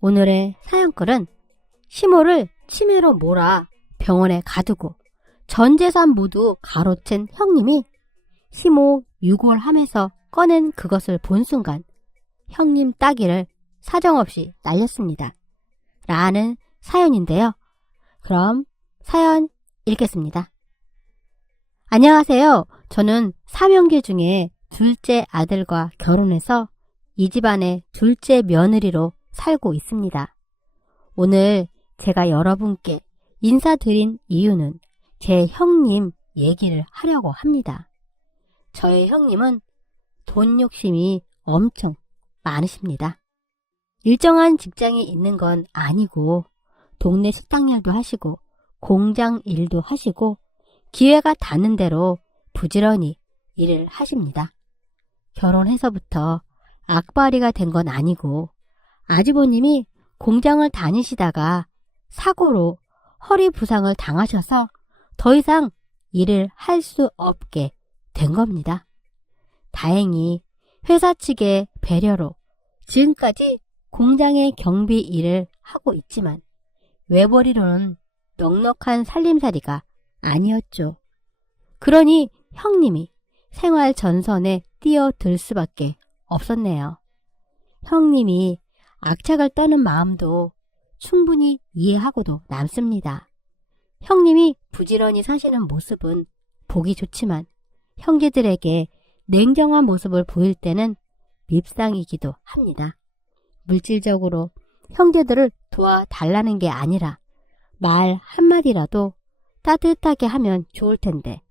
오늘의 사연글은 시모를 치매로 몰아 병원에 가두고 전 재산 모두 가로챈 형님이 시모 유골함에서 꺼낸 그것을 본 순간 형님 따귀를 사정없이 날렸습니다. 라는 사연인데요. 그럼 사연 읽겠습니다. 안녕하세요. 저는 3형제 중에 둘째 아들과 결혼해서 이 집안의 둘째 며느리로 살고 있습니다. 오늘 제가 여러분께 인사드린 이유는 제 형님 얘기를 하려고 합니다. 저의 형님은 돈 욕심이 엄청 많으십니다. 일정한 직장에 있는 건 아니고 동네 식당 일도 하시고 공장 일도 하시고 기회가 닿는 대로 부지런히 일을 하십니다. 결혼해서부터 악바리가 된 건 아니고 아주버님이 공장을 다니시다가 사고로 허리 부상을 당하셔서 더 이상 일을 할 수 없게 된 겁니다. 다행히 회사 측의 배려로 지금까지 공장의 경비 일을 하고 있지만 외벌이로는 넉넉한 살림살이가 아니었죠. 그러니 형님이 생활 전선에 뛰어들 수밖에 없었네요. 형님이 악착을 떠는 마음도 충분히 이해하고도 남습니다. 형님이 부지런히 사시는 모습은 보기 좋지만 형제들에게 냉정한 모습을 보일 때는 밉상이기도 합니다. 물질적으로 형제들을 도와달라는 게 아니라 말 한마디라도 따뜻하게 하면 좋을 텐데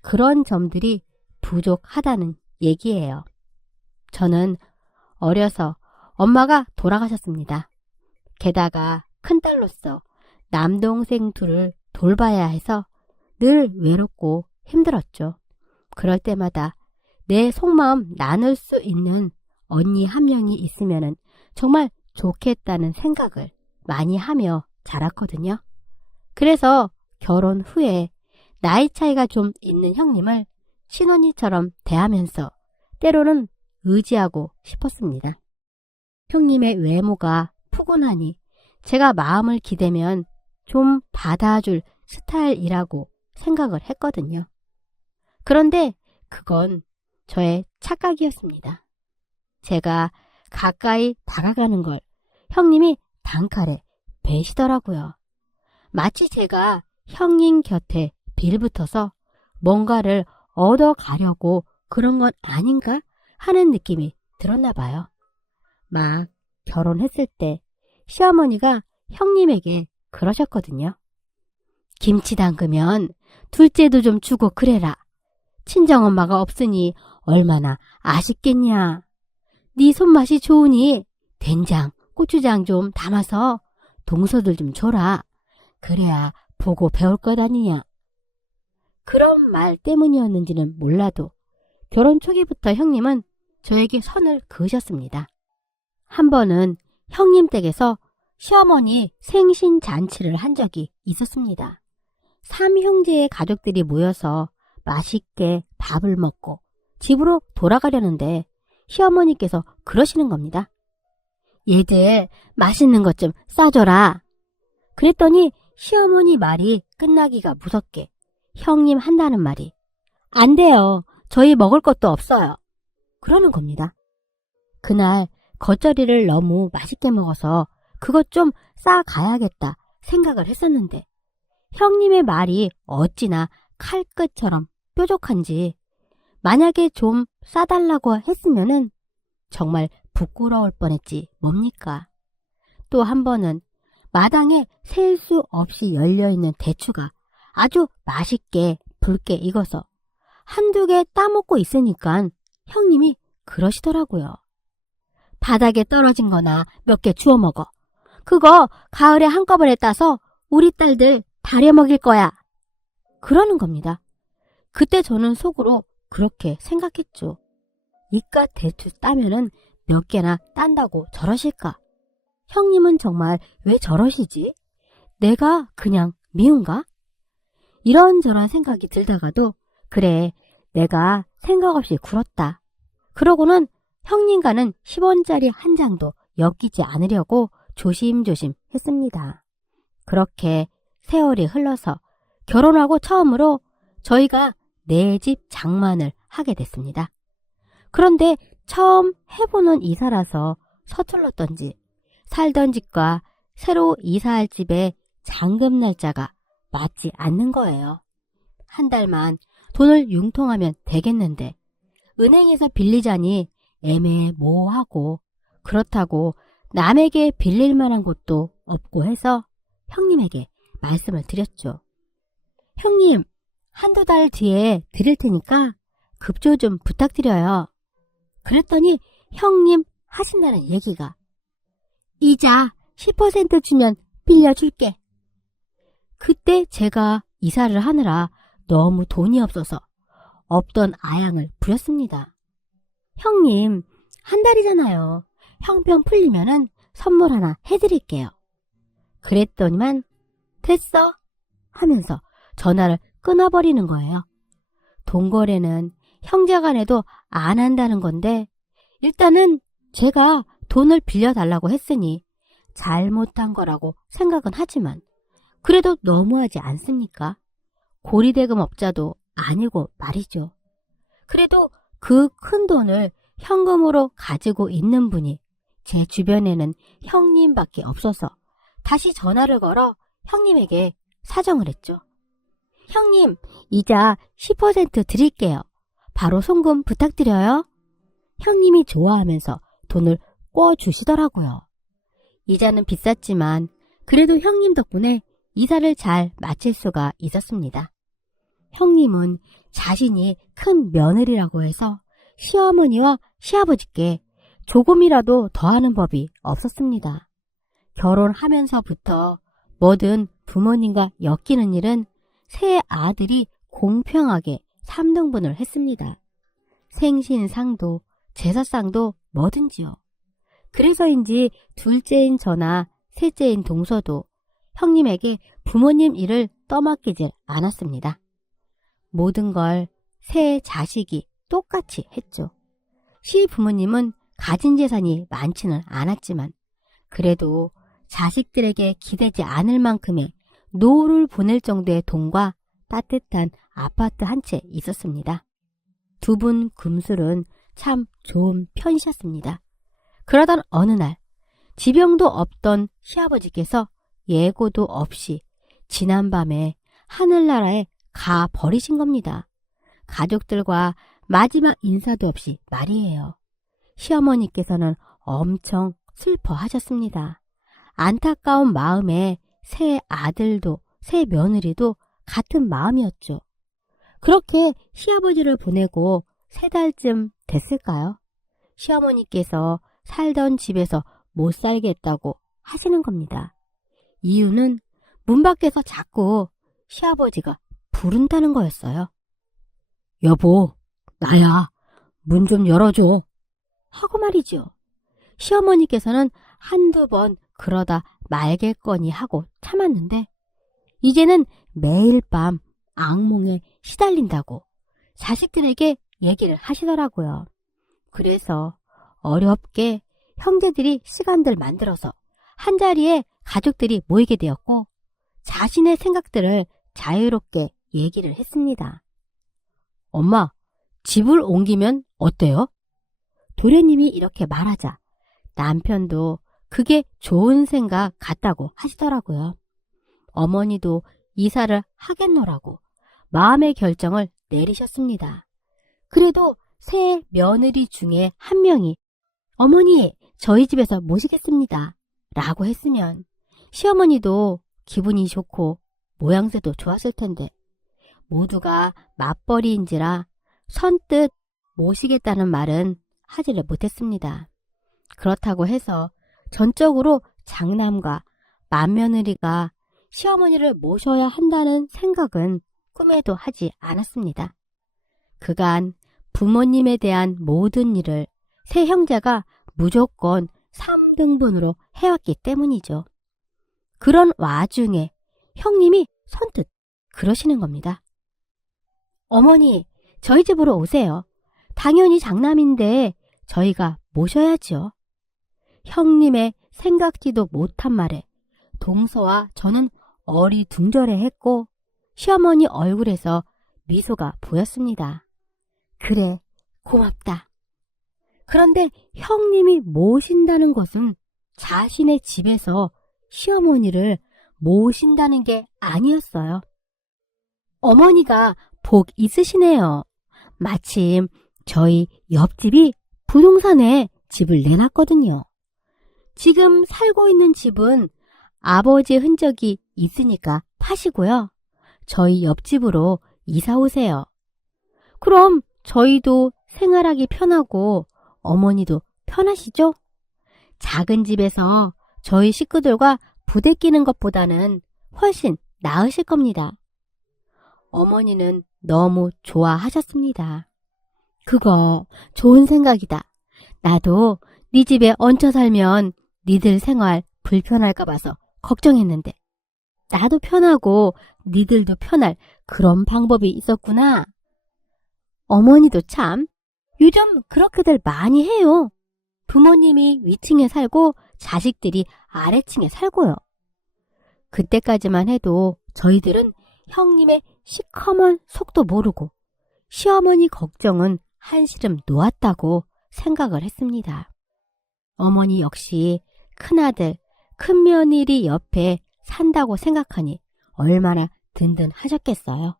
그런 점들이 부족하다는 얘기예요. 저는 어려서 엄마가 돌아가셨습니다. 게다가 큰딸로서 남동생 둘을 돌봐야 해서 늘 외롭고 힘들었죠. 그럴 때마다 내 속마음 나눌 수 있는 언니 한 명이 있으면 정말 좋겠다는 생각을 많이 하며 자랐거든요. 그래서 결혼 후에 나이 차이가 좀 있는 형님을 친언니처럼 대하면서 때로는 의지하고 싶었습니다. 형님의 외모가 푸근하니 제가 마음을 기대면 좀 받아줄 스타일이라고 생각을 했거든요. 그런데 그건 저의 착각이었습니다. 제가 가까이 다가가는 걸 형님이 단칼에 베시더라고요. 마치 제가 형님 곁에 빌붙어서 뭔가를 얻어가려고 그런 건 아닌가 하는 느낌이 들었나 봐요. 막 결혼했을 때 시어머니가 형님에게 그러셨거든요. 김치 담그면 둘째도 좀 주고 그래라. 친정엄마가 없으니 얼마나 아쉽겠냐. 네 손맛이 좋으니 된장, 고추장 좀 담아서 동서들 좀 줘라. 그래야 보고 배울 것 아니냐. 그런 말 때문이었는지는 몰라도 결혼 초기부터 형님은 저에게 선을 그으셨습니다. 한 번은 형님 댁에서 시어머니 생신잔치를 한 적이 있었습니다. 3형제의 가족들이 모여서 맛있게 밥을 먹고 집으로 돌아가려는데 시어머니께서 그러시는 겁니다. 얘들 맛있는 것 좀 싸줘라. 그랬더니 시어머니 말이 끝나기가 무섭게 형님 한다는 말이 안 돼요. 저희 먹을 것도 없어요. 그러는 겁니다. 그날 겉절이를 너무 맛있게 먹어서 그것 좀 싸가야겠다 생각을 했었는데 형님의 말이 어찌나 칼끝처럼 뾰족한지 만약에 좀 싸달라고 했으면은 정말 부끄러울 뻔했지 뭡니까. 또 한 번은 마당에 셀 수 없이 열려있는 대추가 아주 맛있게 붉게 익어서 한두 개 따먹고 있으니까 형님이 그러시더라고요. 바닥에 떨어진 거나 몇 개 주워 먹어. 그거 가을에 한꺼번에 따서 우리 딸들 다려 먹일 거야. 그러는 겁니다. 그때 저는 속으로 그렇게 생각했죠. 이깟 대추 따면은 몇 개나 딴다고 저러실까? 형님은 정말 왜 저러시지? 내가 그냥 미운가? 이런저런 생각이 들다가도 그래 내가 생각 없이 굴었다. 그러고는 형님과는 10원짜리 한 장도 엮이지 않으려고 조심조심 했습니다. 그렇게 세월이 흘러서 결혼하고 처음으로 저희가 내 집 장만을 하게 됐습니다. 그런데 처음 해보는 이사라서 서툴렀던지 살던 집과 새로 이사할 집의 잔금 날짜가 맞지 않는 거예요. 한 달만 돈을 융통하면 되겠는데 은행에서 빌리자니 애매모호하고 그렇다고 남에게 빌릴 만한 곳도 없고 해서 형님에게 말씀을 드렸죠. 형님, 한두 달 뒤에 드릴 테니까 급조 좀 부탁드려요. 그랬더니 형님 하신다는 얘기가 이자 10% 주면 빌려줄게. 그때 제가 이사를 하느라 너무 돈이 없어서 없던 아양을 부렸습니다. 형님, 한 달이잖아요. 형편 풀리면은 선물 하나 해드릴게요. 그랬더니만 됐어 하면서 전화를 끊어버리는 거예요. 돈거래는 형제간에도 안 한다는 건데 일단은 제가 돈을 빌려달라고 했으니 잘못한 거라고 생각은 하지만 그래도 너무하지 않습니까? 고리대금 업자도 아니고 말이죠. 그래도 그 큰 돈을 현금으로 가지고 있는 분이 제 주변에는 형님밖에 없어서 다시 전화를 걸어 형님에게 사정을 했죠. 형님, 이자 10% 드릴게요. 바로 송금 부탁드려요. 형님이 좋아하면서 돈을 꿔주시더라고요. 이자는 비쌌지만 그래도 형님 덕분에 이사를 잘 마칠 수가 있었습니다. 형님은 자신이 큰 며느리라고 해서 시어머니와 시아버지께 조금이라도 더하는 법이 없었습니다. 결혼하면서부터 뭐든 부모님과 엮이는 일은 새 아들이 공평하게 3등분을 했습니다. 생신상도 제사상도 뭐든지요. 그래서인지 둘째인 저나 셋째인 동서도 형님에게 부모님 일을 떠맡기질 않았습니다. 모든 걸 세 자식이 똑같이 했죠. 시부모님은 가진 재산이 많지는 않았지만 그래도 자식들에게 기대지 않을 만큼의 노후를 보낼 정도의 돈과 따뜻한 아파트 한 채 있었습니다. 두 분 금술은 참 좋은 편이셨습니다. 그러던 어느 날 지병도 없던 시아버지께서 예고도 없이 지난밤에 하늘나라에 가 버리신 겁니다. 가족들과 마지막 인사도 없이 말이에요. 시어머니께서는 엄청 슬퍼하셨습니다. 안타까운 마음에 새 아들도 새 며느리도 같은 마음이었죠. 그렇게 시아버지를 보내고 3달쯤 됐을까요? 시어머니께서 살던 집에서 못 살겠다고 하시는 겁니다. 이유는 문 밖에서 자꾸 시아버지가 부른다는 거였어요. 여보, 나야. 문 좀 열어줘. 하고 말이죠. 시어머니께서는 한두 번 그러다 말겠거니 하고 참았는데 이제는 매일 밤 악몽에 시달린다고 자식들에게 얘기를 하시더라고요. 그래서 어렵게 형제들이 시간들 만들어서 한자리에 가족들이 모이게 되었고 자신의 생각들을 자유롭게 얘기를 했습니다. 엄마, 집을 옮기면 어때요? 도련님이 이렇게 말하자 남편도 그게 좋은 생각 같다고 하시더라고요. 어머니도 이사를 하겠노라고 마음의 결정을 내리셨습니다. 그래도 새 며느리 중에 한 명이 어머니, 저희 집에서 모시겠습니다 라고 했으면 시어머니도 기분이 좋고 모양새도 좋았을 텐데 모두가 맞벌이인지라 선뜻 모시겠다는 말은 하지를 못했습니다. 그렇다고 해서 전적으로 장남과 맏며느리가 시어머니를 모셔야 한다는 생각은 꿈에도 하지 않았습니다. 그간 부모님에 대한 모든 일을 세 형제가 무조건 3등분으로 해왔기 때문이죠. 그런 와중에 형님이 선뜻 그러시는 겁니다. 어머니, 저희 집으로 오세요. 당연히 장남인데 저희가 모셔야죠. 형님의 생각지도 못한 말에 동서와 저는 어리둥절해했고 시어머니 얼굴에서 미소가 보였습니다. 그래, 고맙다. 그런데 형님이 모신다는 것은 자신의 집에서 시어머니를 모신다는 게 아니었어요. 어머니가 복 있으시네요. 마침 저희 옆집이 부동산에 집을 내놨거든요. 지금 살고 있는 집은 아버지의 흔적이 있으니까 파시고요. 저희 옆집으로 이사 오세요. 그럼 저희도 생활하기 편하고 어머니도 편하시죠? 작은 집에서 저희 식구들과 부대끼는 것보다는 훨씬 나으실 겁니다. 어머니는 너무 좋아하셨습니다. 그거 좋은 생각이다. 나도 네 집에 얹혀 살면 니들 생활 불편할까 봐서 걱정했는데 나도 편하고 니들도 편할 그런 방법이 있었구나. 어머니도 참 요즘 그렇게들 많이 해요. 부모님이 위층에 살고 자식들이 아래층에 살고요. 그때까지만 해도 저희들은 형님의 시커먼 속도 모르고 시어머니 걱정은 한시름 놓았다고 생각을 했습니다. 어머니 역시 큰아들, 큰며느리 옆에 산다고 생각하니 얼마나 든든하셨겠어요.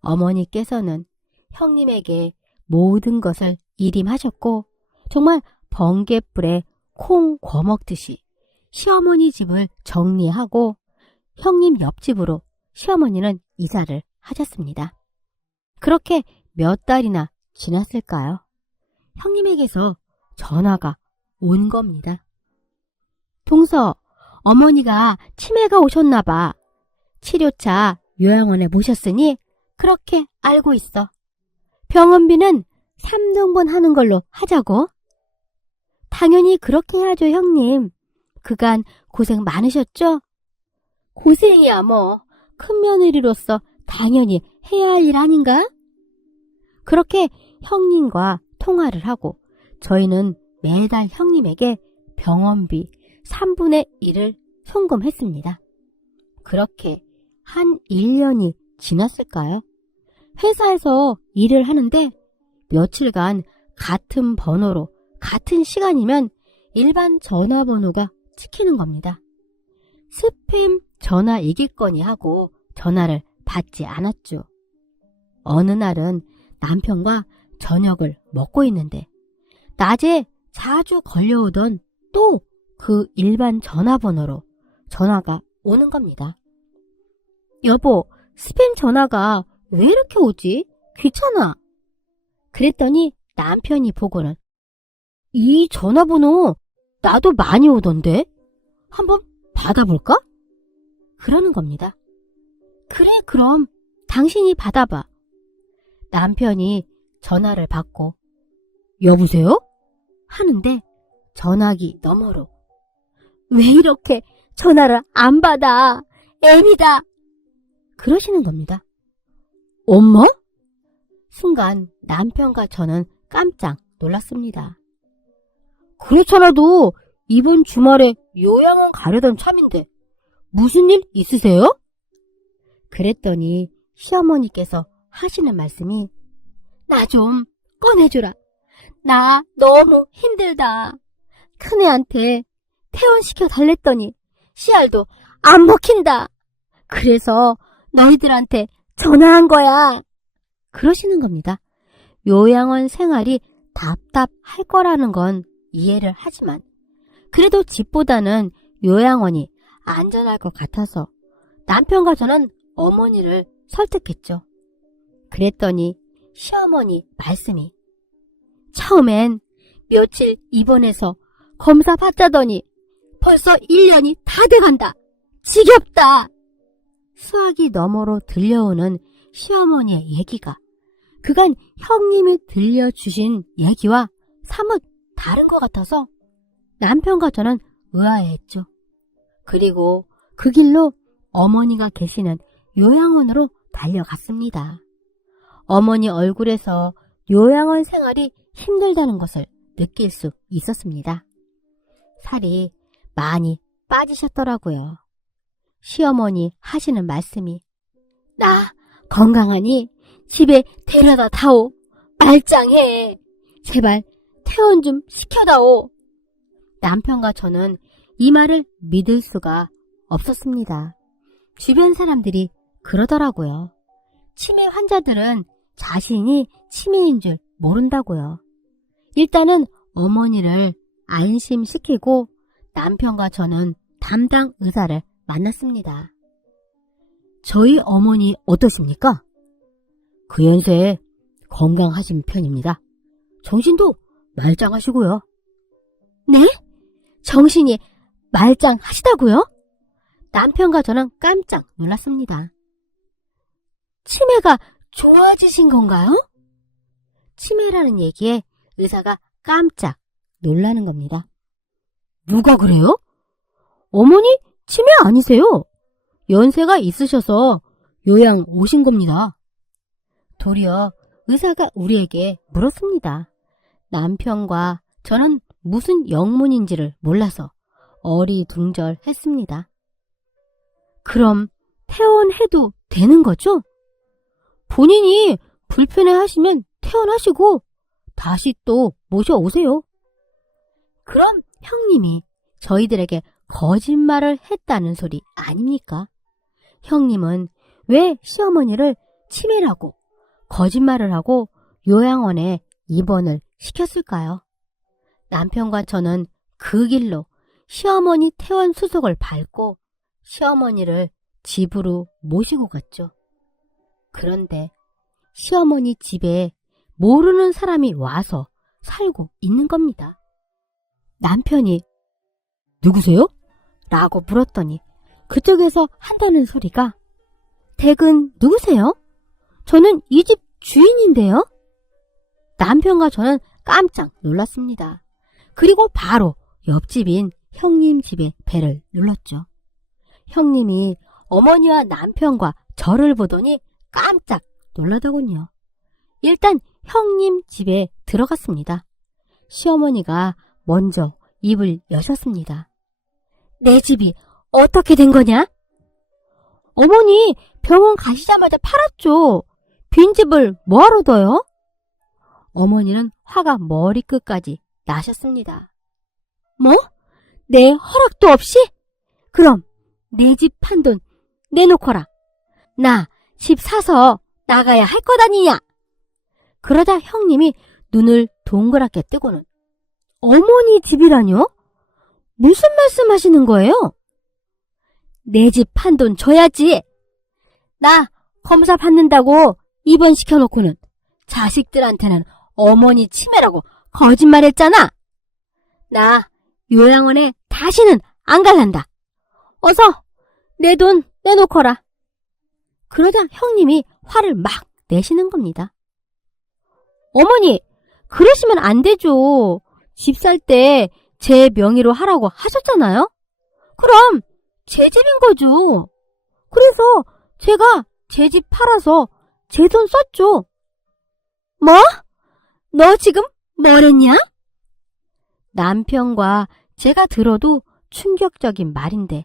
어머니께서는 형님에게 모든 것을 일임하셨고 정말 번갯불에 콩 거먹듯이 시어머니 집을 정리하고 형님 옆집으로 시어머니는 이사를 하셨습니다. 그렇게 몇 달이나 지났을까요? 형님에게서 전화가 온 겁니다. 동서, 어머니가 치매가 오셨나 봐. 치료차 요양원에 모셨으니 그렇게 알고 있어. 병원비는 3등분 하는 걸로 하자고. 당연히 그렇게 해야죠, 형님. 그간 고생 많으셨죠? 고생이야 뭐. 큰며느리로서 당연히 해야 할 일 아닌가? 그렇게 형님과 통화를 하고 저희는 매달 형님에게 병원비 3분의 1을 송금했습니다. 그렇게 한 1년이 지났을까요? 회사에서 일을 하는데 며칠간 같은 번호로 같은 시간이면 일반 전화번호가 찍히는 겁니다. 스팸 전화이겠거니 하고 전화를 받지 않았죠. 어느 날은 남편과 저녁을 먹고 있는데 낮에 자주 걸려오던 또 그 일반 전화번호로 전화가 오는 겁니다. 여보, 스팸 전화가 왜 이렇게 오지? 귀찮아. 그랬더니 남편이 보고는 이 전화번호 나도 많이 오던데? 한번 받아볼까? 그러는 겁니다. 그래, 그럼 당신이 받아봐. 남편이 전화를 받고 여보세요? 하는데 전화기 너머로 왜 이렇게 전화를 안 받아? 애미다. 그러시는 겁니다. 엄마? 순간 남편과 저는 깜짝 놀랐습니다. 그렇잖아도 이번 주말에 요양원 가려던 참인데 무슨 일 있으세요? 그랬더니 시어머니께서 하시는 말씀이 나 좀 꺼내주라. 나 너무 힘들다. 큰애한테 퇴원시켜 달랬더니 씨알도 안 먹힌다. 그래서 너희들한테 전화한 거야. 그러시는 겁니다. 요양원 생활이 답답할 거라는 건 이해를 하지만 그래도 집보다는 요양원이 안전할 것 같아서 남편과 저는 어머니를 설득했죠. 그랬더니 시어머니 말씀이 처음엔 며칠 입원해서 검사 받자더니 벌써 1년이 다 돼간다. 지겹다. 수화기 너머로 들려오는 시어머니의 얘기가 그간 형님이 들려주신 얘기와 사뭇 다른 것 같아서 남편과 저는 의아해했죠. 그리고 그 길로 어머니가 계시는 요양원으로 달려갔습니다. 어머니 얼굴에서 요양원 생활이 힘들다는 것을 느낄 수 있었습니다. 살이 많이 빠지셨더라고요. 시어머니 하시는 말씀이 나 건강하니 집에 데려다 다오. 말짱해. 제발 퇴원 좀 시켜다오. 남편과 저는 이 말을 믿을 수가 없었습니다. 주변 사람들이 그러더라고요. 치매 환자들은 자신이 치매인 줄 모른다고요. 일단은 어머니를 안심시키고 남편과 저는 담당 의사를 만났습니다. 저희 어머니 어떠십니까? 그 연세에 건강하신 편입니다. 정신도 말짱하시고요. 네? 정신이 말짱하시다고요? 남편과 저는 깜짝 놀랐습니다. 치매가 좋아지신 건가요? 치매라는 얘기에 의사가 깜짝 놀라는 겁니다. 누가 그래요? 어머니 치매 아니세요? 연세가 있으셔서 요양 오신 겁니다. 도리어 의사가 우리에게 물었습니다. 남편과 저는 무슨 영문인지를 몰라서 어리둥절했습니다. 그럼 퇴원해도 되는 거죠? 본인이 불편해하시면 퇴원하시고 다시 또 모셔오세요. 그럼 형님이 저희들에게 거짓말을 했다는 소리 아닙니까? 형님은 왜 시어머니를 치매라고 거짓말을 하고 요양원에 입원을 시켰을까요? 남편과 저는 그 길로 시어머니 퇴원 수속을 밟고 시어머니를 집으로 모시고 갔죠. 그런데 시어머니 집에 모르는 사람이 와서 살고 있는 겁니다. 남편이 누구세요? 라고 물었더니 그쪽에서 한다는 소리가 댁은 누구세요? 저는 이 집 주인인데요. 남편과 저는 깜짝 놀랐습니다. 그리고 바로 옆집인 형님 집에 배를 눌렀죠. 형님이 어머니와 남편과 저를 보더니 깜짝 놀라더군요. 일단 형님 집에 들어갔습니다. 시어머니가 먼저 입을 여셨습니다. 내 집이 어떻게 된 거냐? 어머니 병원 가시자마자 팔았죠. 빈집을 뭐하러 둬요? 어머니는 화가 머리끝까지 나셨습니다. 뭐? 내 허락도 없이? 그럼 내 집 판 돈 내놓거라. 나 집 사서 나가야 할 것 아니냐? 그러다 형님이 눈을 동그랗게 뜨고는 어머니 집이라뇨? 무슨 말씀 하시는 거예요? 내 집 판 돈 줘야지. 나 검사 받는다고 입원시켜놓고는 자식들한테는 어머니 치매라고 거짓말했잖아. 나 요양원에 다시는 안 갈란다. 어서 내 돈 내놓거라. 그러자 형님이 화를 막 내시는 겁니다. 어머니, 그러시면 안 되죠. 집 살 때 제 명의로 하라고 하셨잖아요? 그럼 제 집인 거죠. 그래서 제가 제 집 팔아서 제 돈 썼죠. 뭐? 너 지금 뭐랬냐? 남편과 제가 들어도 충격적인 말인데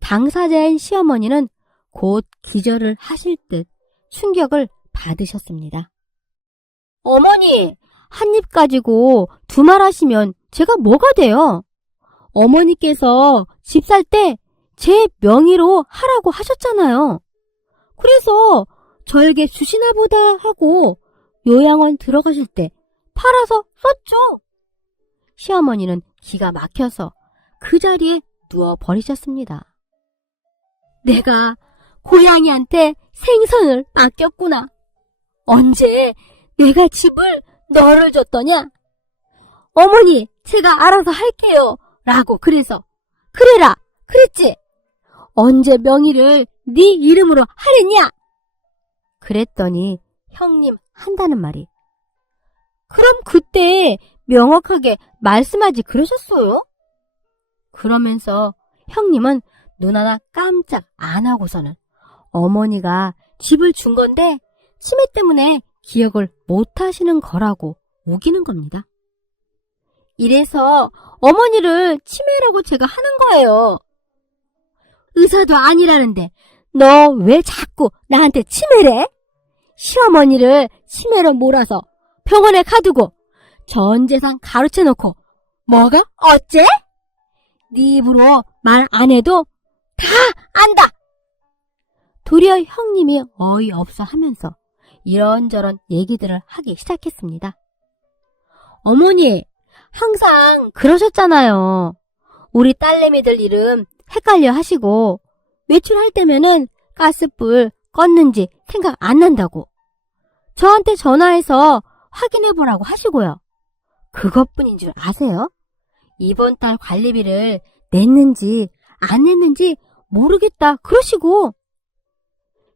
당사자인 시어머니는 곧 기절을 하실 듯 충격을 받으셨습니다. 어머니, 한 입 가지고 두 말 하시면 제가 뭐가 돼요? 어머니께서 집 살 때 제 명의로 하라고 하셨잖아요. 그래서 저에게 주시나 보다 하고 요양원 들어가실 때 팔아서 썼죠. 시어머니는 기가 막혀서 그 자리에 누워버리셨습니다. 내가 고양이한테 생선을 맡겼구나. 언제 내가 집을 너를 줬더냐? 어머니, 제가 알아서 할게요. 라고 그래서 그래라, 그랬지? 언제 명의를 네 이름으로 하랬냐? 그랬더니 형님 한다는 말이 그럼 그때 명확하게 말씀하지 그러셨어요? 그러면서 형님은 눈 하나 깜짝 안 하고서는 어머니가 집을 준 건데 치매 때문에 기억을 못 하시는 거라고 우기는 겁니다. 이래서 어머니를 치매라고 제가 하는 거예요. 의사도 아니라는데 너 왜 자꾸 나한테 치매래? 시어머니를 치매로 몰아서 병원에 가두고 전 재산 가로채놓고 뭐가 어째? 네 입으로 말 안 해도 다 안다. 도리어 형님이 어이없어 하면서 이런저런 얘기들을 하기 시작했습니다. 어머니, 항상 그러셨잖아요. 우리 딸내미들 이름 헷갈려 하시고 외출할 때면은 가스불 껐는지 생각 안 난다고. 저한테 전화해서 확인해 보라고 하시고요. 그것뿐인 줄 아세요? 이번 달 관리비를 냈는지 안 냈는지 모르겠다 그러시고.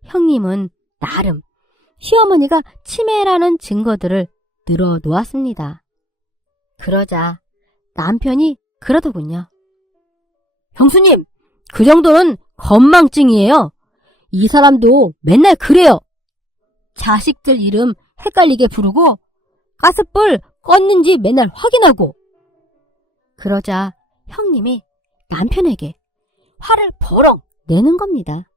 형님은 나름 시어머니가 치매라는 증거들을 늘어놓았습니다. 그러자 남편이 그러더군요. 형수님, 그 정도는 건망증이에요. 이 사람도 맨날 그래요. 자식들 이름 헷갈리게 부르고 가스불 껐는지 맨날 확인하고. 그러자 형님이 남편에게 화를 버럭 내는 겁니다.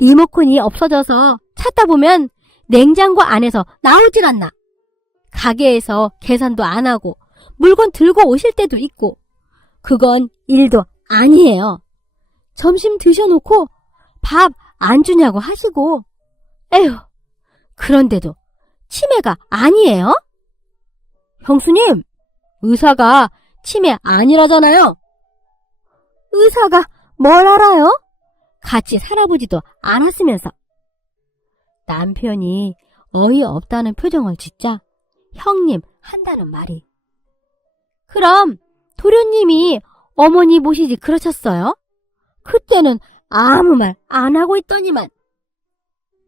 리모컨이 없어져서 찾다 보면 냉장고 안에서 나오질 않나. 가게에서 계산도 안 하고 물건 들고 오실 때도 있고 그건 일도 아니에요. 점심 드셔놓고 밥 안 주냐고 하시고 에휴, 그런데도 치매가 아니에요? 형수님, 의사가 치매 아니라잖아요. 의사가 뭘 알아요? 같이 살아보지도 않았으면서. 남편이 어이없다는 표정을 짓자 형님 한다는 말이. 그럼 도련님이 어머니 모시지 그러셨어요? 그때는 아무 말 안 하고 있더니만.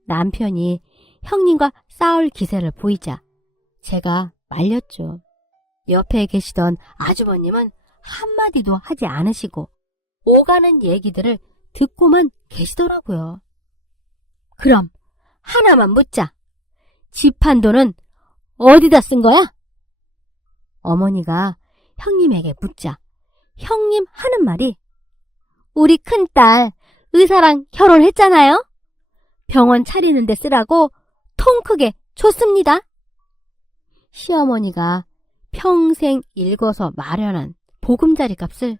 남편이 형님과 싸울 기세를 보이자 제가 말렸죠. 옆에 계시던 아주버님은 한마디도 하지 않으시고 오가는 얘기들을 듣고만 계시더라고요. 그럼 하나만 묻자. 집 한 돈은 어디다 쓴 거야? 어머니가 형님에게 묻자 형님 하는 말이 우리 큰딸 의사랑 결혼했잖아요. 병원 차리는 데 쓰라고 통 크게 줬습니다. 시어머니가 평생 읽어서 마련한 보금자리 값을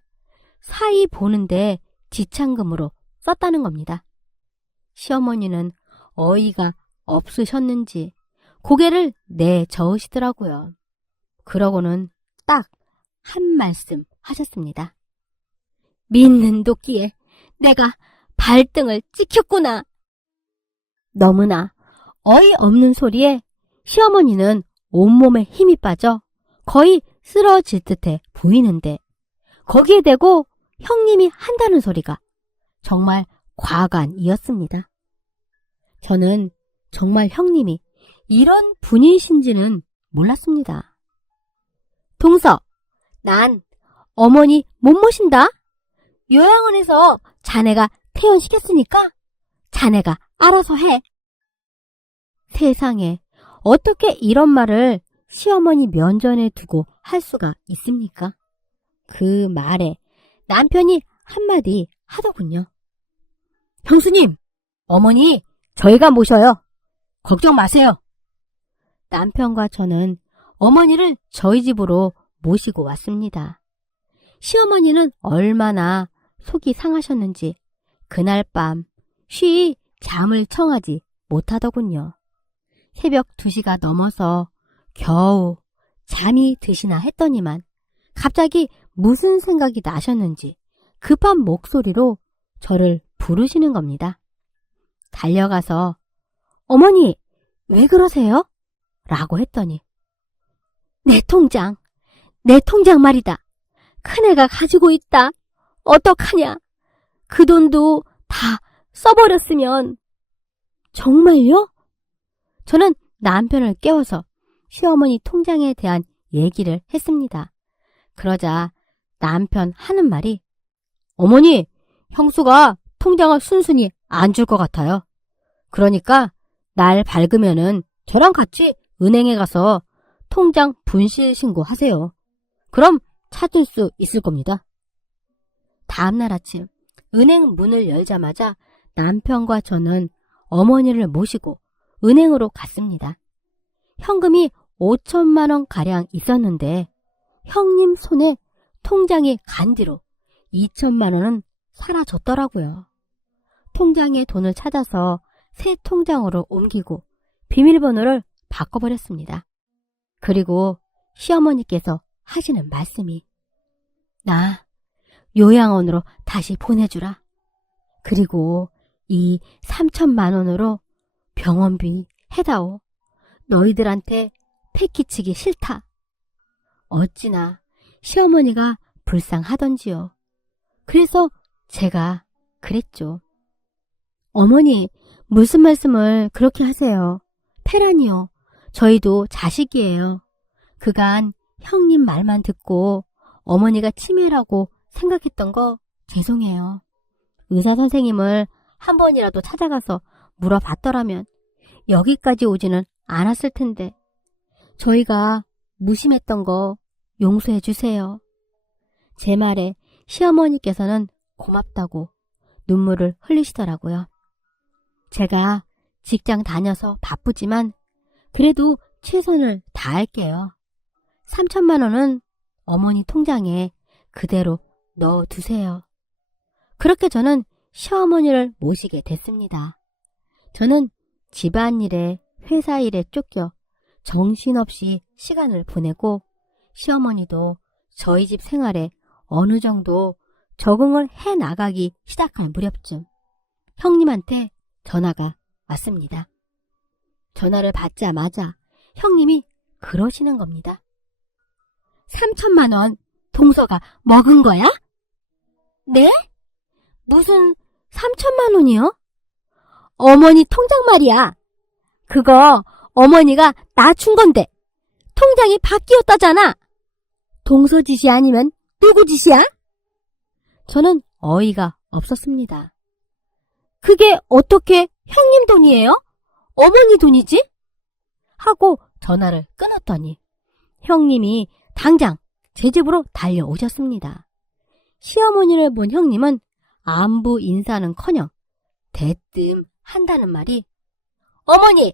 사이 보는데 지참금으로 썼다는 겁니다. 시어머니는 어이가 없으셨는지 고개를 내저으시더라고요. 그러고는 딱 한 말씀 하셨습니다. 믿는 도끼에 내가 발등을 찍혔구나. 너무나 어이없는 소리에 시어머니는 온몸에 힘이 빠져 거의 쓰러질 듯해 보이는데 거기에 대고 형님이 한다는 소리가 정말 과간이었습니다. 저는 정말 형님이 이런 분이신지는 몰랐습니다. 동서, 난 어머니 못 모신다. 요양원에서 자네가 퇴원시켰으니까 자네가 알아서 해. 세상에 어떻게 이런 말을 시어머니 면전에 두고 할 수가 있습니까? 그 말에 남편이 한마디 하더군요. 형수님, 어머니 저희가 모셔요. 걱정 마세요. 남편과 저는 어머니를 저희 집으로 모시고 왔습니다. 시어머니는 얼마나 속이 상하셨는지 그날 밤 쉬이 잠을 청하지 못하더군요. 새벽 2시가 넘어서 겨우 잠이 드시나 했더니만 갑자기 무슨 생각이 나셨는지 급한 목소리로 저를 부르시는 겁니다. 달려가서 어머니 왜 그러세요? 라고 했더니 내 통장 말이다. 큰애가 가지고 있다. 어떡하냐. 그 돈도 다 써버렸으면. 정말요? 저는 남편을 깨워서 시어머니 통장에 대한 얘기를 했습니다. 그러자 남편 하는 말이 어머니, 형수가 통장을 순순히 안 줄 것 같아요. 그러니까 날 밝으면은 저랑 같이 은행에 가서 통장 분실 신고하세요. 그럼 찾을 수 있을 겁니다. 다음날 아침 은행 문을 열자마자 남편과 저는 어머니를 모시고 은행으로 갔습니다. 현금이 5천만 원 가량 있었는데 형님 손에 통장이 간 뒤로 2천만 원은 사라졌더라고요. 통장에 돈을 찾아서 새 통장으로 옮기고 비밀번호를 바꿔버렸습니다. 그리고 시어머니께서 하시는 말씀이 나 요양원으로 다시 보내주라. 그리고 이 3천만 원으로 병원비 해다오. 너희들한테 패기치기 싫다. 어찌나 시어머니가 불쌍하던지요. 그래서 제가 그랬죠. 어머니, 무슨 말씀을 그렇게 하세요. 패란이요. 저희도 자식이에요. 그간 형님 말만 듣고 어머니가 치매라고 생각했던 거 죄송해요. 의사 선생님을 한 번이라도 찾아가서 물어봤더라면 여기까지 오지는 않았을 텐데 저희가 무심했던 거 용서해 주세요. 제 말에 시어머니께서는 고맙다고 눈물을 흘리시더라고요. 제가 직장 다녀서 바쁘지만 그래도 최선을 다할게요. 3천만 원은 어머니 통장에 그대로 넣어두세요. 그렇게 저는 시어머니를 모시게 됐습니다. 저는 집안일에 회사 일에 쫓겨 정신없이 시간을 보내고 시어머니도 저희 집 생활에 어느 정도 적응을 해나가기 시작할 무렵쯤 형님한테 전화가 왔습니다. 전화를 받자마자 형님이 그러시는 겁니다. 3천만 원 동서가 먹은 거야? 네? 무슨 3천만 원이요? 어머니 통장 말이야. 그거 어머니가 나 준 건데 통장이 바뀌었다잖아. 동서 짓이 아니면 누구 짓이야? 저는 어이가 없었습니다. 그게 어떻게 형님 돈이에요? 어머니 돈이지? 하고 전화를 끊었더니 형님이 당장 제 집으로 달려오셨습니다. 시어머니를 본 형님은 안부 인사는커녕 대뜸 한다는 말이 어머니,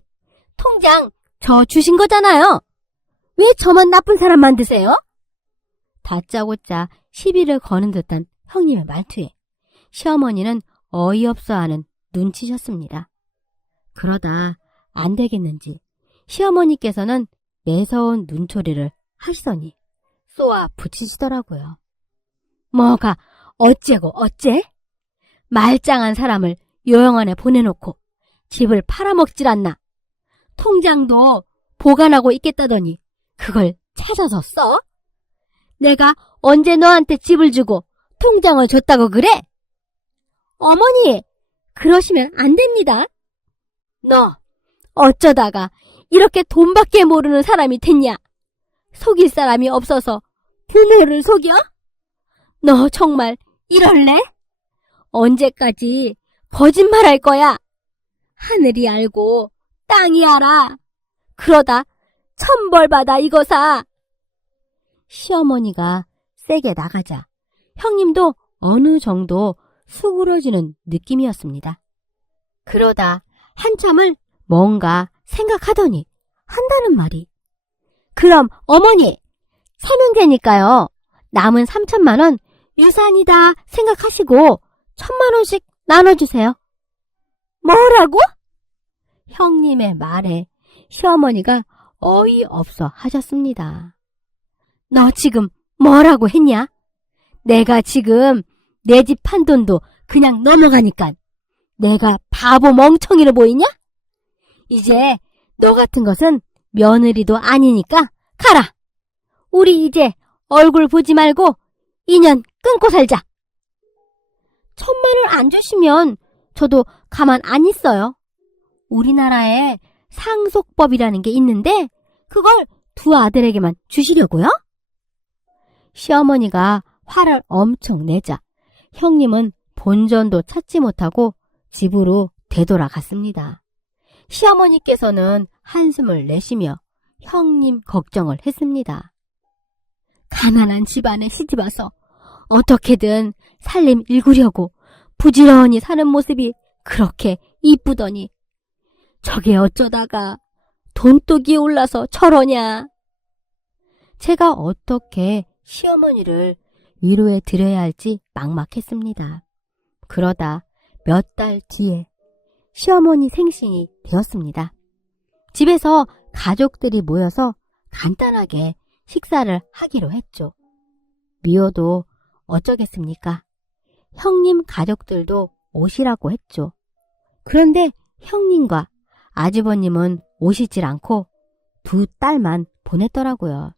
통장 저 주신 거잖아요. 왜 저만 나쁜 사람 만드세요? 다짜고짜 시비를 거는 듯한 형님의 말투에 시어머니는 어이없어하는 눈치셨습니다. 그러다 안 되겠는지 시어머니께서는 매서운 눈초리를 하시더니 쏘아 붙이시더라고요. 뭐가 어째고 어째? 말짱한 사람을 요양원에 보내놓고 집을 팔아먹질 않나. 통장도 보관하고 있겠다더니 그걸 찾아서 써? 내가 언제 너한테 집을 주고 통장을 줬다고 그래? 어머니, 그러시면 안 됩니다. 너 어쩌다가 이렇게 돈밖에 모르는 사람이 됐냐? 속일 사람이 없어서 부모를 속여? 너 정말 이럴래? 언제까지 거짓말할 거야? 하늘이 알고 땅이 알아. 그러다 천벌받아 이거사. 시어머니가 세게 나가자 형님도 어느 정도 수그러지는 느낌이었습니다. 그러다 한참을 뭔가 생각하더니 한다는 말이 그럼 어머니, 세명제니까요. 남은 3천만 원 유산이다 생각하시고 1,000만 원씩 나눠주세요. 뭐라고? 형님의 말에 시어머니가 어이없어 하셨습니다. 너 지금 뭐라고 했냐? 내가 지금 내 집 판 돈도 그냥 넘어가니까 내가 바보 멍청이로 보이냐? 이제 너 같은 것은 며느리도 아니니까 가라. 우리 이제 얼굴 보지 말고 인연 끊고 살자. 1,000만 원 안 주시면 저도 가만 안 있어요. 우리나라에 상속법이라는 게 있는데 그걸 두 아들에게만 주시려고요? 시어머니가 화를 엄청 내자 형님은 본전도 찾지 못하고 집으로 되돌아갔습니다. 시어머니께서는 한숨을 내쉬며 형님 걱정을 했습니다. 가난한 집안에 시집와서 어떻게든 살림 일구려고 부지런히 사는 모습이 그렇게 이쁘더니 저게 어쩌다가 돈독이 올라서 저러냐. 제가 어떻게 시어머니를 위로해 드려야 할지 막막했습니다. 그러다 몇 달 뒤에 시어머니 생신이 되었습니다. 집에서 가족들이 모여서 간단하게 식사를 하기로 했죠. 미워도 어쩌겠습니까? 형님 가족들도 오시라고 했죠. 그런데 형님과 아주버님은 오시질 않고 두 딸만 보냈더라고요.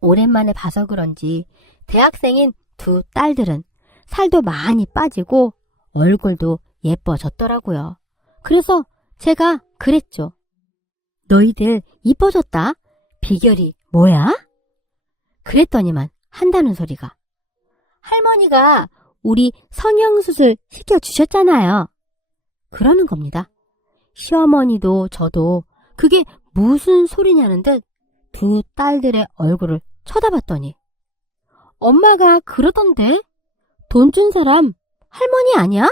오랜만에 봐서 그런지 대학생인 두 딸들은 살도 많이 빠지고 얼굴도 예뻐졌더라고요. 그래서 제가 그랬죠. 너희들 이뻐졌다? 비결이 뭐야? 그랬더니만 한다는 소리가 할머니가 우리 성형수술 시켜주셨잖아요. 그러는 겁니다. 시어머니도 저도 그게 무슨 소리냐는 듯 두 딸들의 얼굴을 쳐다봤더니 엄마가 그러던데 돈 준 사람 할머니 아니야?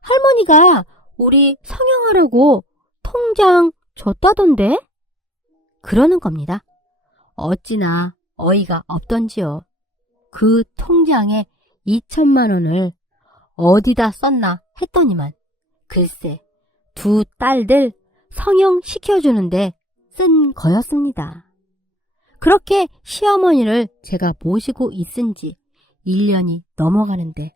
할머니가 우리 성형하라고 통장 줬다던데? 그러는 겁니다. 어찌나 어이가 없던지요. 그 통장에 2천만 원을 어디다 썼나 했더니만 글쎄 두 딸들 성형 시켜주는데 쓴 거였습니다. 그렇게 시어머니를 제가 모시고 있은 지 1년이 넘어가는데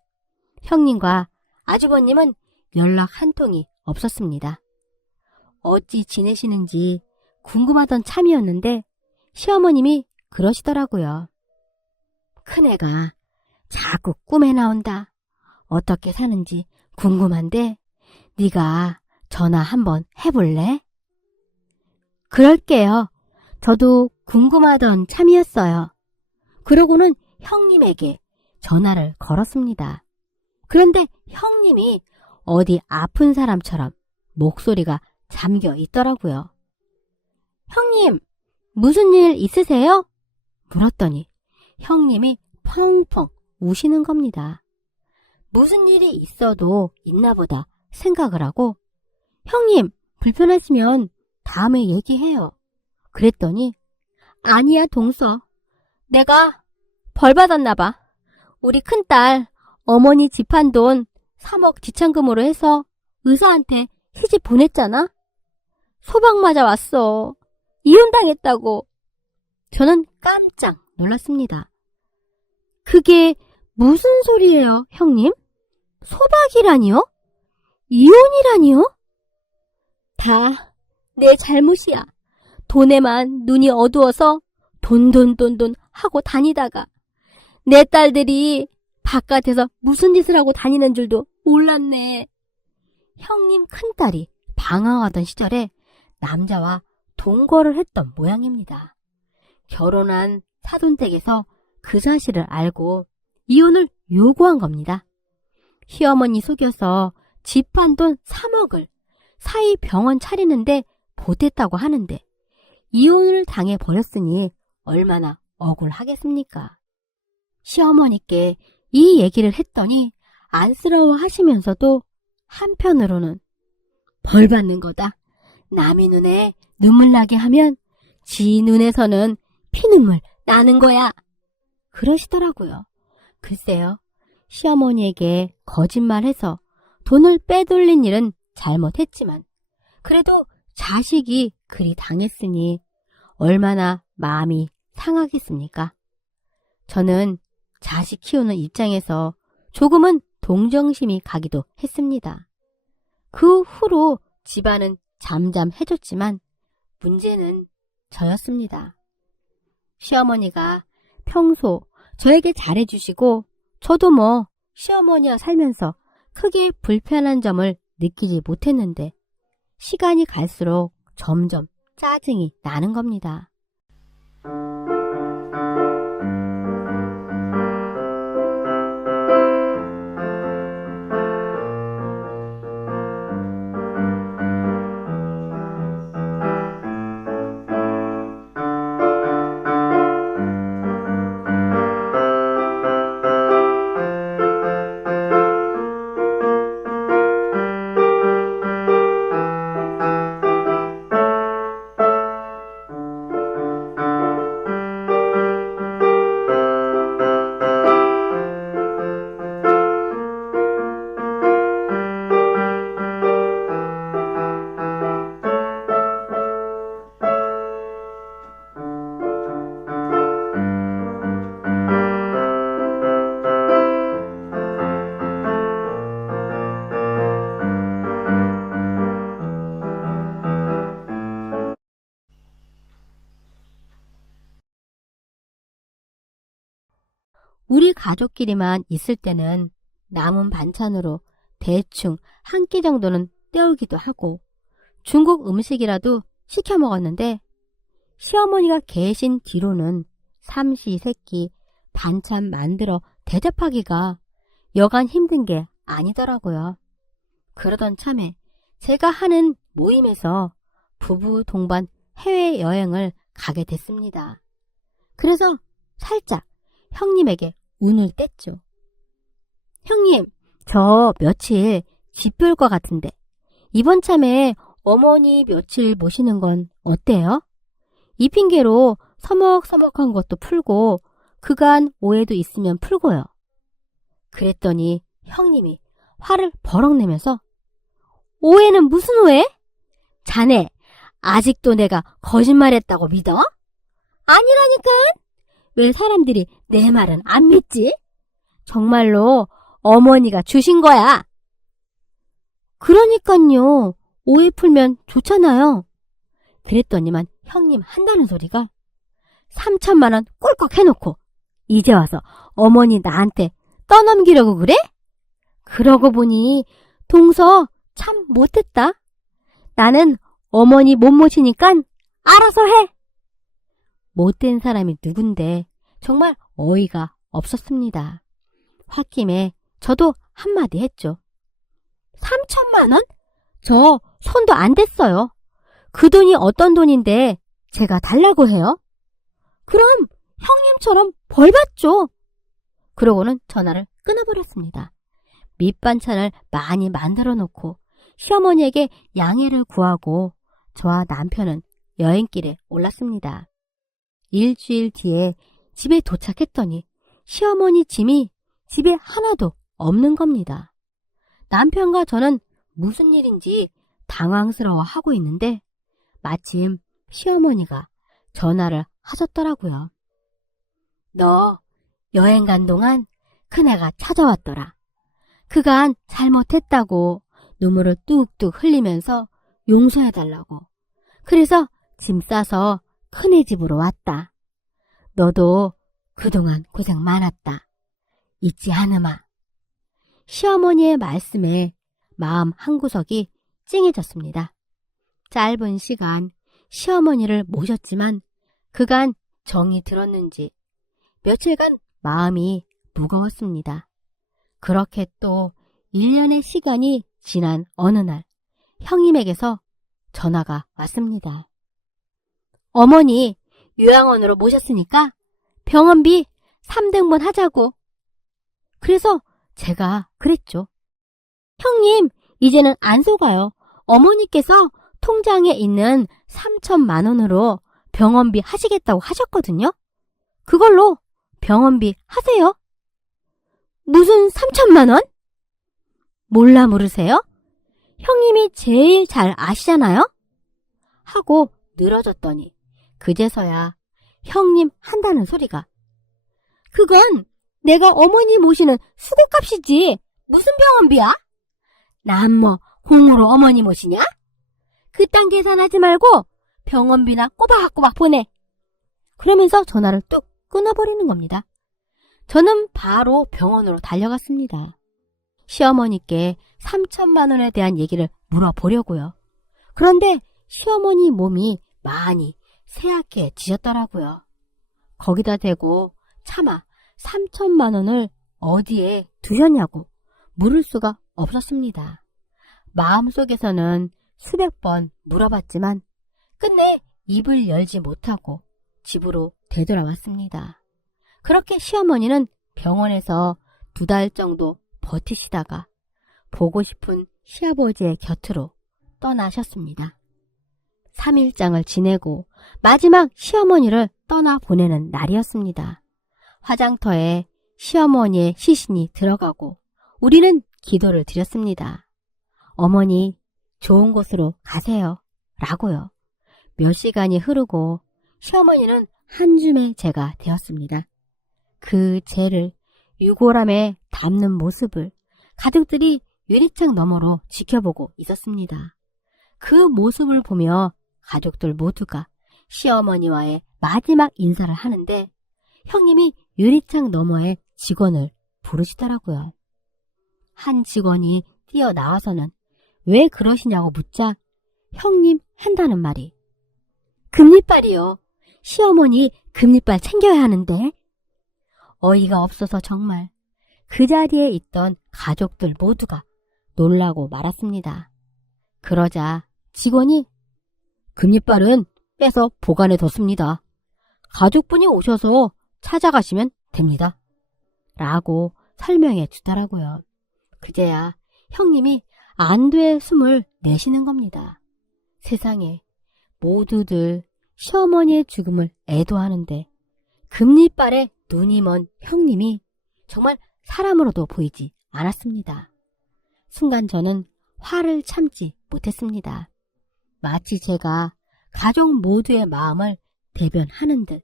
형님과 아주버님은 연락 한 통이 없었습니다. 어찌 지내시는지 궁금하던 참이었는데 시어머님이 그러시더라고요. 큰애가 자꾸 꿈에 나온다. 어떻게 사는지 궁금한데 네가 전화 한번 해볼래? 그럴게요. 저도 궁금하던 참이었어요. 그러고는 형님에게 전화를 걸었습니다. 그런데 형님이 어디 아픈 사람처럼 목소리가 잠겨 있더라고요. 형님, 무슨 일 있으세요? 물었더니 형님이 펑펑 우시는 겁니다. 무슨 일이 있어도 있나 보다 생각을 하고 형님, 불편하시면 다음에 얘기해요. 그랬더니 아니야 동서. 내가 벌 받았나 봐. 우리 큰딸 어머니 집한 돈 3억 지참금으로 해서 의사한테 시집 보냈잖아. 소방 맞아 왔어. 이혼당했다고. 저는 깜짝 놀랐습니다. 그게 무슨 소리예요, 형님? 소박이라니요? 이혼이라니요? 다 내 잘못이야. 돈에만 눈이 어두워서 돈 하고 다니다가 내 딸들이 바깥에서 무슨 짓을 하고 다니는 줄도 몰랐네. 형님 큰딸이 방황하던 시절에 남자와 동거를 했던 모양입니다. 결혼한 사돈댁에서 그 사실을 알고 이혼을 요구한 겁니다. 시어머니 속여서 집 한 돈 3억을 사이 병원 차리는데 보탰다고 하는데 이혼을 당해버렸으니 얼마나 억울하겠습니까? 시어머니께 이 얘기를 했더니 안쓰러워 하시면서도 한편으로는 벌 받는 거다. 남의 눈에 눈물 나게 하면 지 눈에서는 피눈물 나는 거야. 그러시더라고요. 글쎄요. 시어머니에게 거짓말해서 돈을 빼돌린 일은 잘못했지만 그래도 자식이 그리 당했으니 얼마나 마음이 상하겠습니까? 저는 자식 키우는 입장에서 조금은 동정심이 가기도 했습니다. 그 후로 집안은 잠잠해졌지만 문제는 저였습니다. 시어머니가 평소 저에게 잘해주시고 저도 뭐 시어머니와 살면서 크게 불편한 점을 느끼지 못했는데 시간이 갈수록 점점 짜증이 나는 겁니다. 우리 가족끼리만 있을 때는 남은 반찬으로 대충 한 끼 정도는 때우기도 하고 중국 음식이라도 시켜 먹었는데 시어머니가 계신 뒤로는 삼시세끼 반찬 만들어 대접하기가 여간 힘든 게 아니더라고요. 그러던 참에 제가 하는 모임에서 부부 동반 해외여행을 가게 됐습니다. 그래서 살짝 형님에게 운을 뗐죠. 형님, 저 며칠 집 볼 것 같은데 이번 참에 어머니 며칠 모시는 건 어때요? 이 핑계로 서먹서먹한 것도 풀고 그간 오해도 있으면 풀고요. 그랬더니 형님이 화를 버럭 내면서 오해는 무슨 오해? 자네 아직도 내가 거짓말했다고 믿어? 아니라니까. 왜 사람들이 내 말은 안 믿지? 정말로 어머니가 주신 거야. 그러니깐요. 오해 풀면 좋잖아요. 그랬더니만 형님 한다는 소리가 3천만 원 꿀꺽 해놓고 이제 와서 어머니 나한테 떠넘기려고 그래? 그러고 보니 동서 참 못했다. 나는 어머니 못 모시니깐 알아서 해. 못된 사람이 누군데 정말 어이가 없었습니다. 홧김에 저도 한마디 했죠. 3천만 원? 저 손도 안 댔어요. 그 돈이 어떤 돈인데 제가 달라고 해요? 그럼 형님처럼 벌 받죠. 그러고는 전화를 끊어버렸습니다. 밑반찬을 많이 만들어 놓고 시어머니에게 양해를 구하고 저와 남편은 여행길에 올랐습니다. 일주일 뒤에 집에 도착했더니 시어머니 짐이 집에 하나도 없는 겁니다. 남편과 저는 무슨 일인지 당황스러워하고 있는데 마침 시어머니가 전화를 하셨더라고요. 너 여행 간 동안 큰애가 찾아왔더라. 그간 잘못했다고 눈물을 뚝뚝 흘리면서 용서해달라고. 그래서 짐 싸서 큰애 집으로 왔다. 너도 그동안 고생 많았다. 잊지 않으마. 시어머니의 말씀에 마음 한구석이 찡해졌습니다. 짧은 시간 시어머니를 모셨지만 그간 정이 들었는지 며칠간 마음이 무거웠습니다. 그렇게 또 1년의 시간이 지난 어느 날 형님에게서 전화가 왔습니다. 어머니 요양원으로 모셨으니까 병원비 3등분 하자고. 그래서 제가 그랬죠. 형님 이제는 안 속아요. 어머니께서 통장에 있는 3천만 원으로 병원비 하시겠다고 하셨거든요. 그걸로 병원비 하세요. 무슨 3천만 원? 몰라 모르세요? 형님이 제일 잘 아시잖아요? 하고 늘어졌더니 그제서야 형님 한다는 소리가 그건 내가 어머니 모시는 수고값이지 무슨 병원비야? 난 뭐 공으로 어머니 모시냐? 그딴 계산하지 말고 병원비나 꼬박꼬박 보내. 그러면서 전화를 뚝 끊어버리는 겁니다. 저는 바로 병원으로 달려갔습니다. 시어머니께 3천만 원에 대한 얘기를 물어보려고요. 그런데 시어머니 몸이 많이 쇠약해지셨더라고요. 거기다 대고 차마 3천만 원을 어디에 두셨냐고 물을 수가 없었습니다. 마음속에서는 수백 번 물어봤지만 끝내 입을 열지 못하고 집으로 되돌아왔습니다. 그렇게 시어머니는 병원에서 2달 정도 버티시다가 보고 싶은 시아버지의 곁으로 떠나셨습니다. 3일장을 지내고 마지막 시어머니를 떠나보내는 날이었습니다. 화장터에 시어머니의 시신이 들어가고 우리는 기도를 드렸습니다. 어머니 좋은 곳으로 가세요 라고요. 몇 시간이 흐르고 시어머니는 한 줌의 재가 되었습니다. 그 재를 유골함에 담는 모습을 가족들이 유리창 너머로 지켜보고 있었습니다. 그 모습을 보며 가족들 모두가 시어머니와의 마지막 인사를 하는데 형님이 유리창 너머에 직원을 부르시더라고요. 한 직원이 뛰어나와서는 왜 그러시냐고 묻자 형님 한다는 말이 금리빨이요. 시어머니 금리빨 챙겨야 하는데. 어이가 없어서 정말 그 자리에 있던 가족들 모두가 놀라고 말았습니다. 그러자 직원이 금리빨은 빼서 보관해 뒀습니다. 가족분이 오셔서 찾아가시면 됩니다. 라고 설명해 주더라고요. 그제야 형님이 안도의 숨을 내쉬는 겁니다. 세상에 모두들 시어머니의 죽음을 애도하는데 금리빨에 눈이 먼 형님이 정말 사람으로도 보이지 않았습니다. 순간 저는 화를 참지 못했습니다. 마치 제가 가족 모두의 마음을 대변하는 듯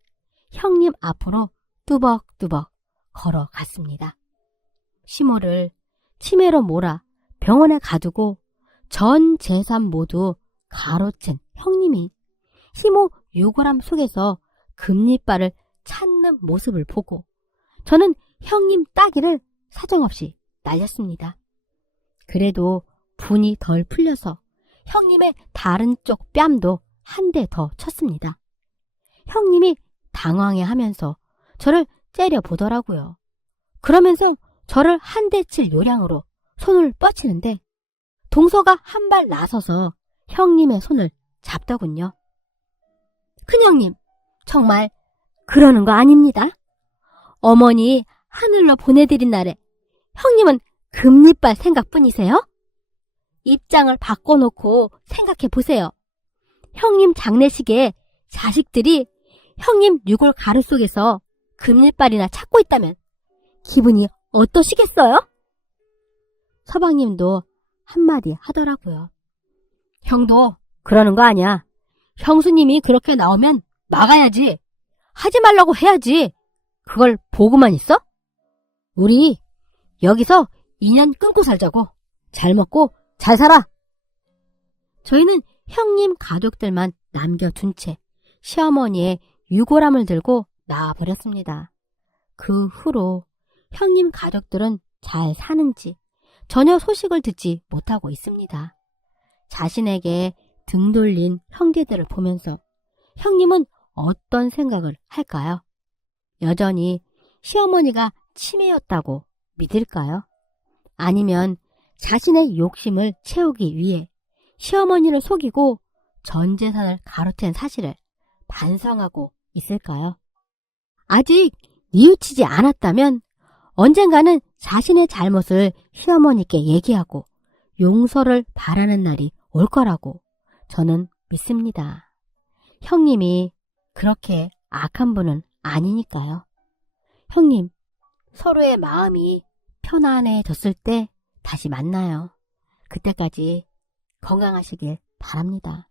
형님 앞으로 뚜벅뚜벅 걸어갔습니다. 시모를 치매로 몰아 병원에 가두고 전 재산 모두 가로챈 형님이 시모 유골함 속에서 금리빨을 찾는 모습을 보고 저는 형님 따귀를 사정없이 날렸습니다. 그래도 분이 덜 풀려서 형님의 다른 쪽 뺨도 한 대 더 쳤습니다. 형님이 당황해하면서 저를 째려보더라고요. 그러면서 저를 한 대 칠 요량으로 손을 뻗치는데 동서가 한 발 나서서 형님의 손을 잡더군요. 큰형님, 정말 그러는 거 아닙니다. 어머니 하늘로 보내드린 날에 형님은 금리빨 생각뿐이세요? 입장을 바꿔놓고 생각해 보세요. 형님 장례식에 자식들이 형님 유골 가루 속에서 금리빨이나 찾고 있다면 기분이 어떠시겠어요? 서방님도 한마디 하더라고요. 형도 그러는 거 아니야. 형수님이 그렇게 나오면 막아야지. 하지 말라고 해야지. 그걸 보고만 있어? 우리 여기서 2년 끊고 살자고. 잘 먹고 잘 살아. 저희는 형님 가족들만 남겨둔 채 시어머니의 유골함을 들고 나와버렸습니다. 그 후로 형님 가족들은 잘 사는지 전혀 소식을 듣지 못하고 있습니다. 자신에게 등 돌린 형제들을 보면서 형님은 어떤 생각을 할까요? 여전히 시어머니가 치매였다고 믿을까요? 아니면 자신의 욕심을 채우기 위해 시어머니를 속이고 전 재산을 가로챈 사실을 반성하고 있을까요? 아직 뉘우치지 않았다면 언젠가는 자신의 잘못을 시어머니께 얘기하고 용서를 바라는 날이 올 거라고 저는 믿습니다. 형님이 그렇게 악한 분은 아니니까요. 형님, 서로의 마음이 편안해졌을 때 다시 만나요. 그때까지 건강하시길 바랍니다.